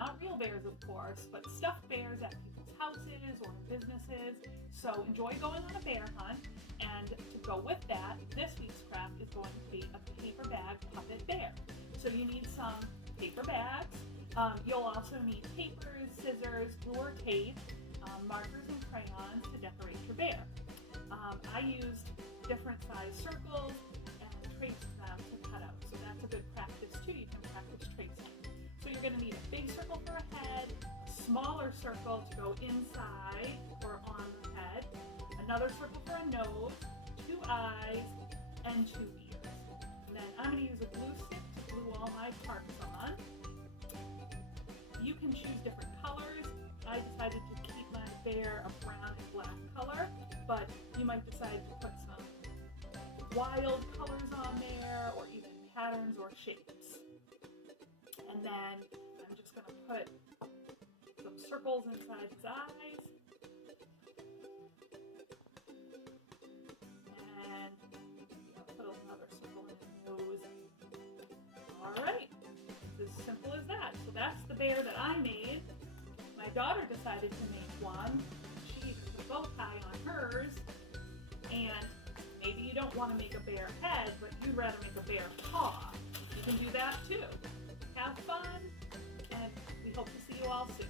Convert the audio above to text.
Not real bears, of course, but stuffed bears at people's houses or businesses. So enjoy going on a bear hunt. And to go with that, this week's craft is going to be a paper bag puppet bear. So you need some paper bags. You'll also need papers, scissors, glue or tape, markers and crayons to decorate your bear. I used different size circles and traced them to cut out. So that's a good practice too. You can practice tracing. So you're going to need a big circle for a head, a smaller circle to go inside or on the head, another circle for a nose, 2 eyes, and 2 ears. And then I'm going to use a glue stick to glue all my parts on. You can choose different colors. I decided to keep my bear a brown and black color, but you might decide to put some wild colors on there or even patterns or shapes. And then I'm just going to put some circles inside his eyes. And I'll put another circle in his nose. Alright, it's as simple as that. So that's the bear that I made. My daughter decided to make one. She used a bow tie on hers. And maybe you don't want to make a bear head, but you'd rather make a bear paw. You can do that too. Have fun, and we hope to see you all soon.